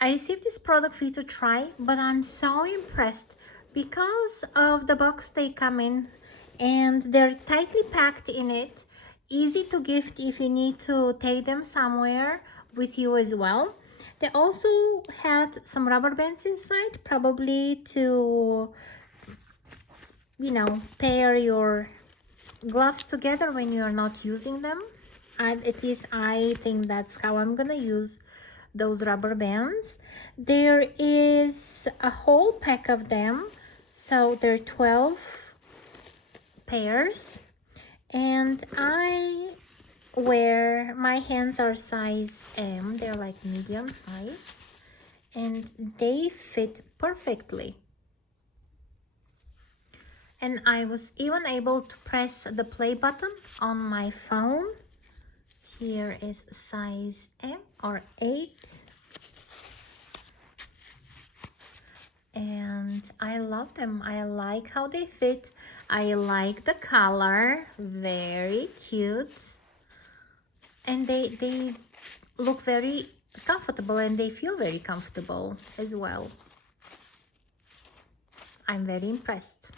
I received this product for you to try, but I'm so impressed because of the box they come in, and they're tightly packed in it. Easy to gift if you need to take them somewhere with you as well. They also had some rubber bands inside, probably to, you know, pair your gloves together when you're not using them. And at least I think that's how I'm gonna use those rubber bands. There is a whole pack of them, so there are 12 pairs, and my hands are size M, they're like medium size, and they fit perfectly. And I was even able to press the play button on my phone. Here is size M or 8. And I love them. I like how they fit. I like the color, very cute. And they look very comfortable, and they feel very comfortable as well. I'm very impressed.